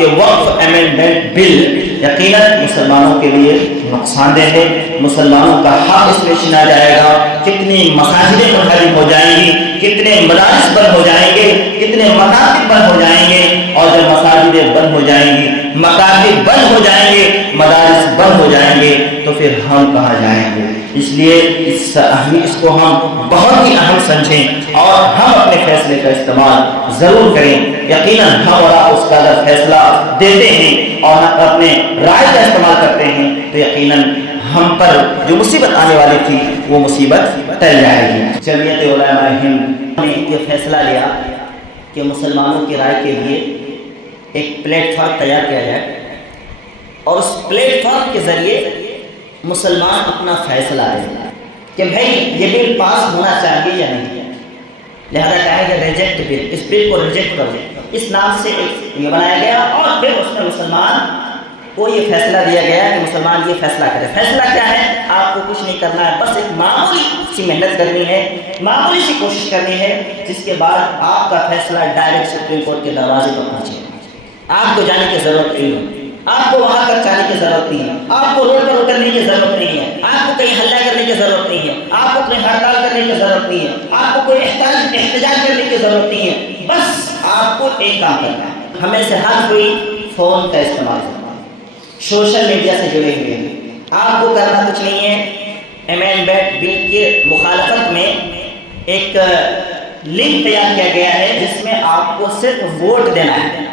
کہ وقف امینڈمنٹ بل یقیناً مسلمانوں کے لیے نقصان دہ ہے، مسلمانوں کا حق اس میں چھینا جائے گا، کتنی مساجدیں منہدم ہو جائیں گی، کتنے مدارس بند ہو جائیں گے، کتنے مکاتب بند ہو جائیں گے، اور جب مساجدیں بند ہو جائیں گی، مکاتب بند ہو جائیں گے، مدارس بند ہو جائیں گے، تو پھر ہم کہاں جائیں گے؟ اس لیے اس کو ہم بہت ہی اہم سمجھیں اور ہم اپنے فیصلے کا استعمال ضرور کریں۔ یقیناً ہم اور آپ اس کا اگر فیصلہ دیتے ہیں اور ہم اپنے رائے کا استعمال کرتے ہیں تو یقیناً ہم پر جو مصیبت آنے والی تھی وہ مصیبت ٹل جائے گی۔ جمعیت علماء ہند نے یہ فیصلہ لیا کہ مسلمانوں کی رائے کے لیے ایک پلیٹ فارم تیار کیا جائے اور اس پلیٹ فارم کے ذریعے مسلمان اپنا فیصلہ دیں کہ بھائی یہ بل پاس ہونا چاہیے یا نہیں، لہذا کہا کہ ریجیکٹ بل، اس بل کو ریجیکٹ کر دیں، اس نام سے ایک یہ بنایا گیا اور پھر اس میں مسلمان کو یہ فیصلہ دیا گیا کہ مسلمان یہ فیصلہ کرے۔ فیصلہ کیا ہے؟ آپ کو کچھ نہیں کرنا ہے، بس ایک معمولی سی محنت کرنی ہے، معمولی سی کوشش کرنی ہے، جس کے بعد آپ کا فیصلہ ڈائریکٹ سپریم کورٹ کے دروازے پر پہنچے۔ آپ کو جانے کی ضرورت نہیں ہے، آپ کو وہاں تک جانے کی ضرورت نہیں ہے، آپ کو روڈ پر اترنے کی ضرورت نہیں ہے، آپ کو کہیں حلہ کرنے کی ضرورت نہیں ہے، آپ کو کہیں ہڑتال کرنے کی ضرورت نہیں ہے، آپ کو کوئی احتجاج کرنے کی ضرورت نہیں ہے، بس آپ کو ایک کام کرنا ہے، ہمیں سے ہر کوئی فون کا استعمال کرنا ہے، سوشل میڈیا سے جڑے ہوئے ہیں، آپ کو کرنا کچھ نہیں ہے۔ امینڈمنٹ بل کی مخالفت میں ایک لنک تیار کیا گیا ہے جس میں آپ کو صرف ووٹ دینا ہے،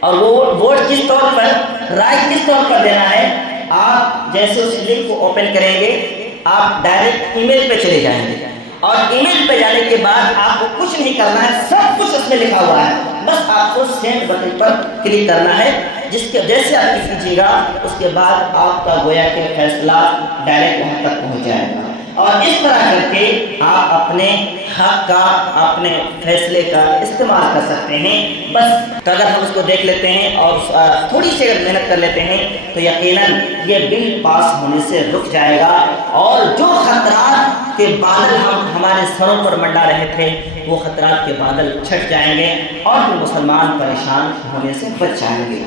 اور وہ ووٹ کس طور پر، رائے کس طور پر دینا ہے؟ آپ جیسے اس لنک کو اوپن کریں گے آپ ڈائریکٹ ای میل پہ چلے جائیں گے، اور ای میل پہ جانے کے بعد آپ کو کچھ نہیں کرنا ہے، سب کچھ اس میں لکھا ہوا ہے، بس آپ کو سینڈ بٹن پر کلک کرنا ہے، جس کے جیسے آپ کیجیے گا اس کے بعد آپ کا گویا کہ فیصلہ ڈائریکٹ وہاں تک پہنچ جائے گا، اور اس طرح کر کے آپ اپنے حق کا، اپنے فیصلے کا استعمال کر سکتے ہیں۔ بس اگر ہم اس کو دیکھ لیتے ہیں اور تھوڑی سی اگر محنت کر لیتے ہیں تو یقیناً یہ بل پاس ہونے سے رک جائے گا، اور جو خطرات کے بادل ہمارے سروں پر منڈا رہے تھے وہ خطرات کے بادل چھٹ جائیں گے اور پھر مسلمان پریشان ہونے سے بچ جائیں گے۔